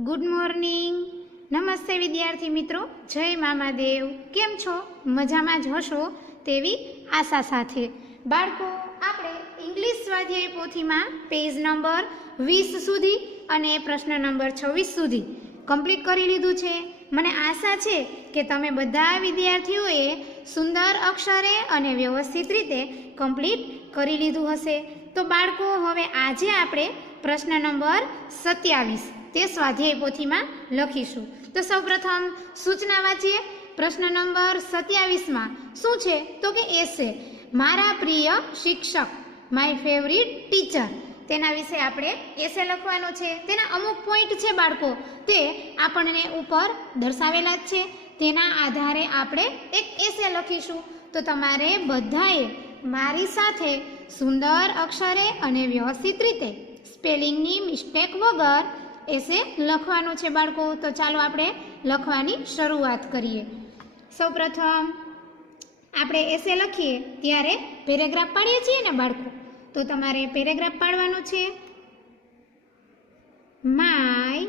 Good morning. नमस्ते विद्यार्थी मित्रों, जय मामादेव। केम छो? मजामां ज हशो तेवी आशा साथे। बाळको, आपणे इंग्लिश स्वाध्याय पोथीमां पेज नंबर 20 सुधी अने प्रश्न नंबर 26 सुधी कम्प्लीट करी लीधुं छे। मने आशा छे के तमे बधा विद्यार्थीओए सुंदर अक्षरे अने व्यवस्थित रीते कम्प्लीट करी लीधुं हशे। तो बाळको, हवे आजे आपणे प्रश्न नंबर 27 ते स्वाध्याय पोथी में लखीशू। तो सौ प्रथम सूचना वाँचीए। प्रश्न नंबर 27 में शू छे? तो के एसे मारा प्रिय शिक्षक, माय फेवरेट टीचर, तेना विषे आपणे एसे लखवानो छे। तेना अमुक पॉइंट छे बाळको, ते आपणने ऊपर दर्शावेला ज छे। तेना आधारे आपणे एक एसे लखीशू। तो तमारे बधाए मारी साथे सुंदर अक्षरे अने व्यवस्थित रीते स्पेलिंगनी मिस्टेक वगर एसे लखवानो छे बाळको। तो चालो आपणे लखवानी शरूआत करीए। सौप्रथम आपणे एसे लखीए त्यारे पेरेग्राफ पाડીએ છીએ ने बाळको, तो तमारे पेरेग्राफ पाडવાનો छे। माय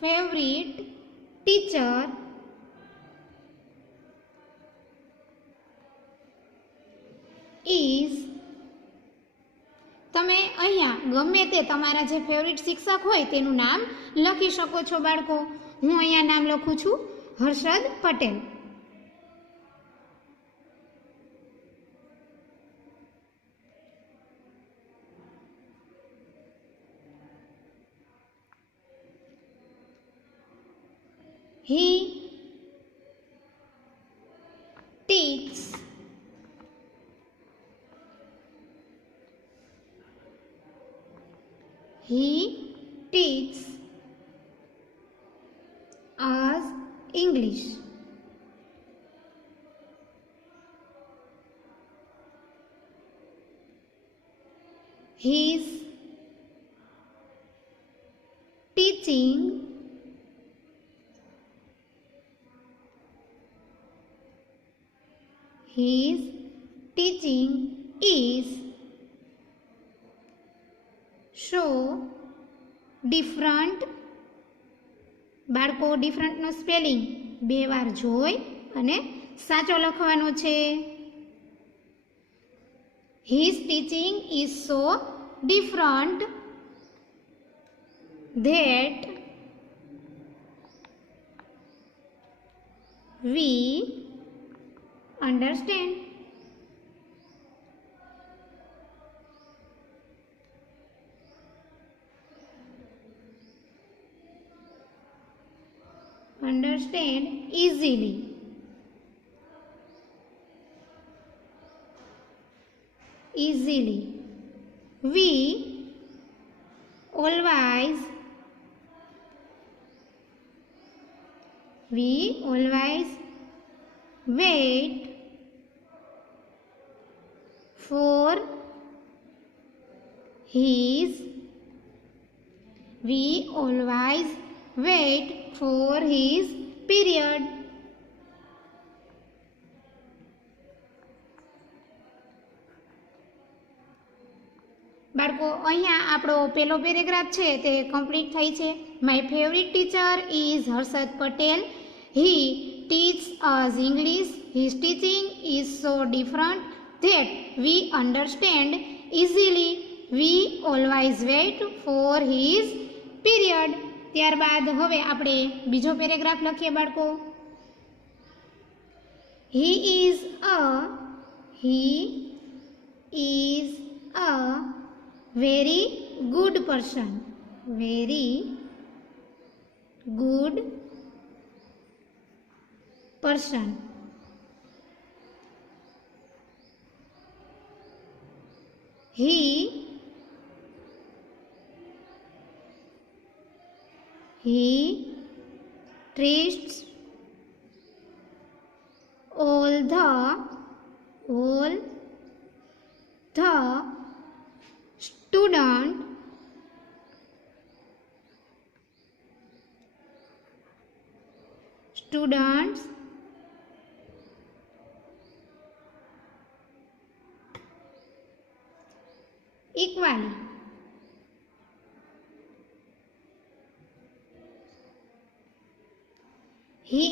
फेवरेट टीचर इज, तमे अहींया गमे ते तमारा जे फेवरेट शिक्षक होय तेनुं नाम लखी शको छो बाळको। हुं अहींया नाम लखुं छुं Harshad Patel. He teaches us English. His teaching is so different। बाळको, डिफरंट नो स्पेलिंग बे वार जोई अने साचो लखवानो छे। His teaching is so different that we understand। Understand easily। We always wait for his period। बाळको, अहींया आपणो पेलो पेरेग्राफ छे ते कम्प्लीट थई छे। My favourite teacher is Harshad Patel. He teach us English. His teaching is so different that we understand easily. We always wait for his period. त्यारबाद हवे आपणे बीजो पेरेग्राफ लखीए बाळको। He is a very good person। he treats all the students equally. He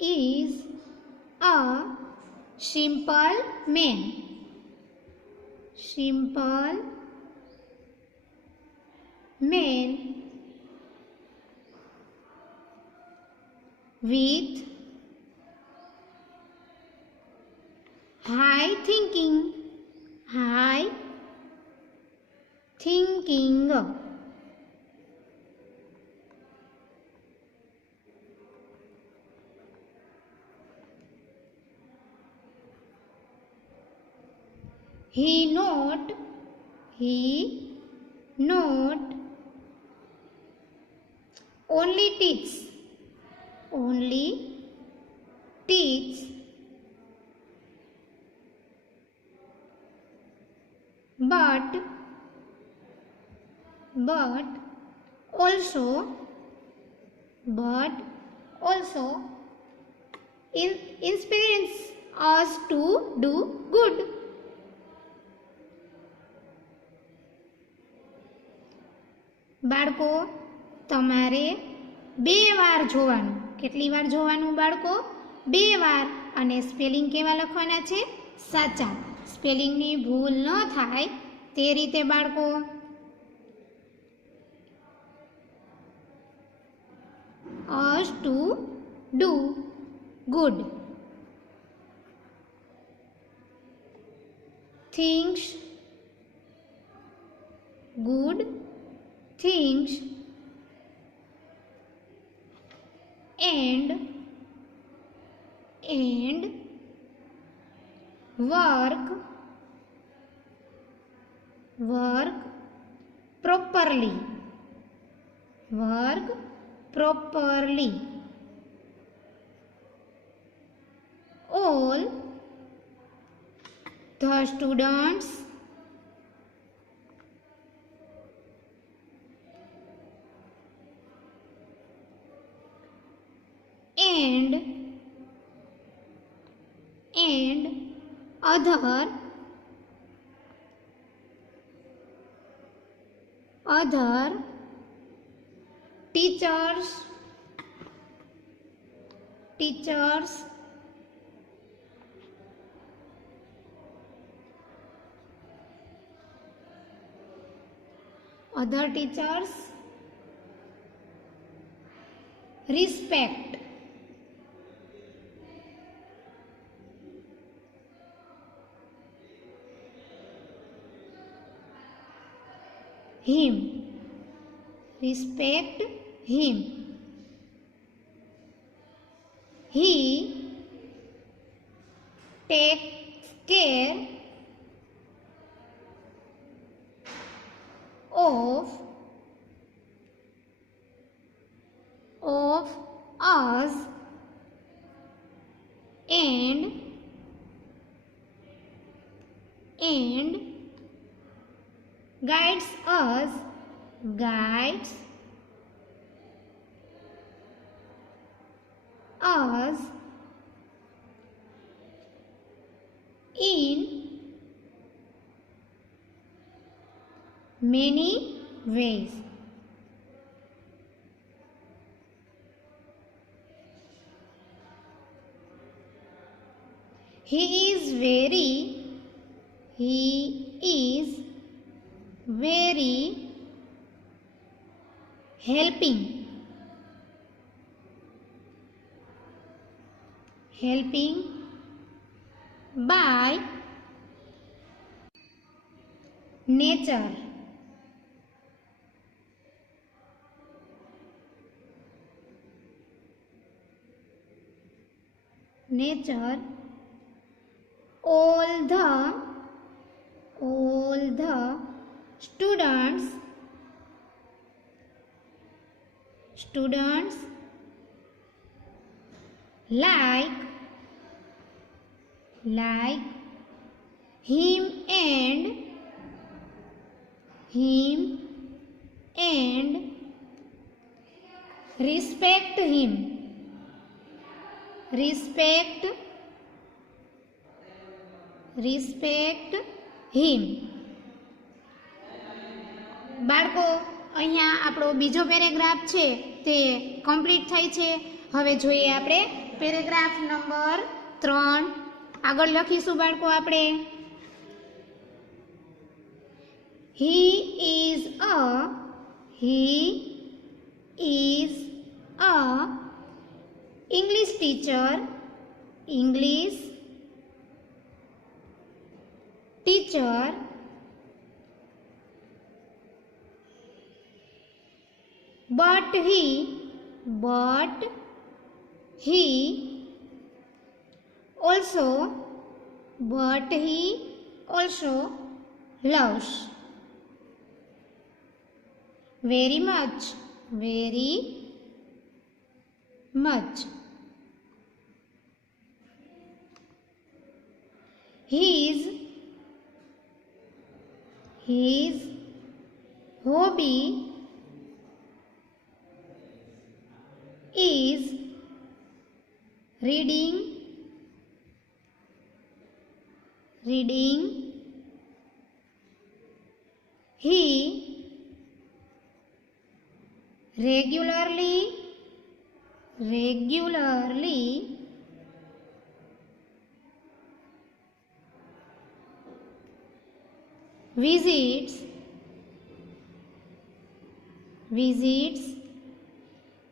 is a simple man. Simple man with high thinking. High thinking. He not only teach but also inspires us to do good. બાળકો તમારે 2 વાર જોવાનું. કેટલી વાર જોવાનું બાળકો? 2 વાર. અને સ્પેલિંગ કેવા લખવાના છે? સાચા. સ્પેલિંગની ભૂલ ન થાય તે રીતે બાળકો. us to do good. Things, good things, and work properly. All the students and other teachers respect him. He takes care of us and guides us in many ways. He is very helping by nature. All the students like him and respect him. respect him. બાળકો અહીંયા આપણો બીજો પેરેગ્રાફ છે તે કમ્પ્લીટ થાય છે. હવે જોઈએ આપણે પેરેગ્રાફ નંબર 3. આગળ લખીશું બાળકો આપણે. He is a English teacher. But he also loves very much his hobby is reading. He regularly visits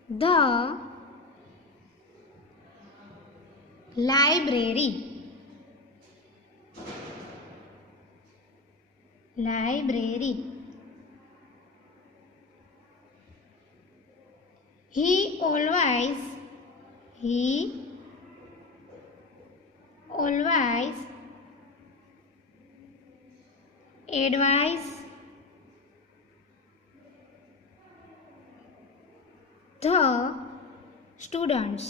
the library. He always advise the student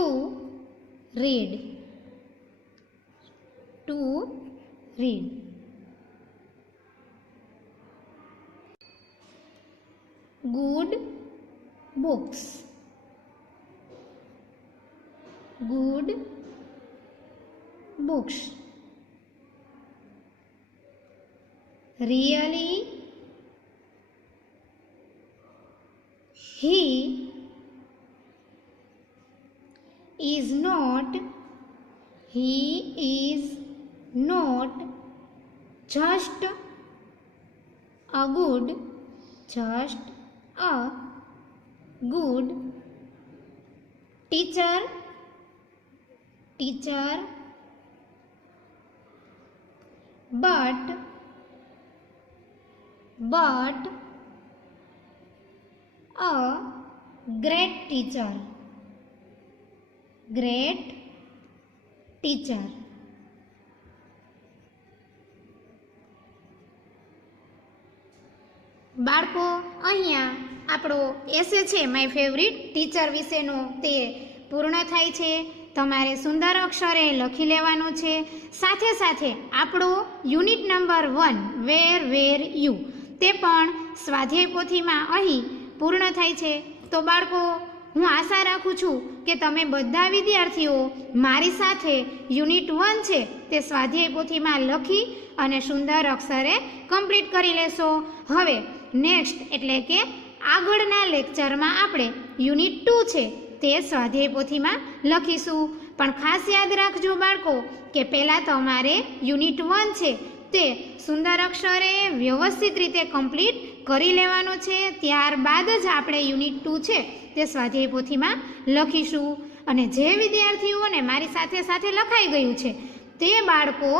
to read. Good books. Really, he is not just a good teacher but a great teacher. બાળકો અહીંયા આપણો એસે છે my favourite teacher વિશેનો તે પૂર્ણ થાય છે. તમારે સુંદર અક્ષરે લખી લેવાનું છે. સાથે સાથે આપણો યુનિટ નંબર 1 વેર યુ તે પણ સ્વાધ્યાય પોથીમાં અહીં પૂર્ણ થાય છે. તો બાળકો હું આશા રાખું છું કે તમે બધા વિદ્યાર્થીઓ મારી સાથે યુનિટ 1 છે તે સ્વાધ્યાય પોથીમાં લખી અને સુંદર અક્ષરે કમ્પ્લીટ કરી લેશો. હવે નેક્સ્ટ એટલે કે આગળના લેક્ચરમાં આપણે યુનિટ 2 છે તે સ્વાધ્યાય પોથીમાં લખીશું. પણ ખાસ યાદ રાખજો બાળકો કે પહેલાં તમારે યુનિટ 1 છે તે સુંદર અક્ષરે વ્યવસ્થિત રીતે કમ્પ્લીટ કરી લેવાનો છે. ત્યારબાદ જ આપણે યુનિટ 2 છે તે સ્વાધ્યાય પોથીમાં લખીશું. અને જે વિદ્યાર્થીઓને મારી સાથે સાથે લખાઈ ગયું છે તે બાળકો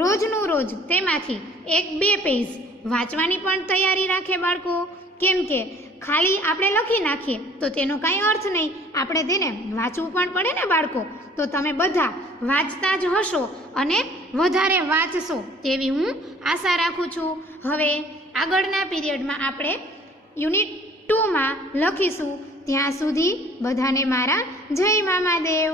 રોજનું રોજ તેમાંથી 1-2 પેજ વાંચવાની પણ તૈયારી રાખે બાળકો. કેમ કે ખાલી આપણે લખી નાખીએ તો તેનો કાંઈ અર્થ નહીં, આપણે તેને વાંચવું પણ પડે ને બાળકો. તો તમે બધા વાંચતા જ હશો અને વધારે વાંચશો તેવી હું આશા રાખું છું. હવે આગળના પીરિયડમાં આપણે યુનિટ 2માં લખીશું. ત્યાં સુધી બધાને મારા જય મામાદેવ.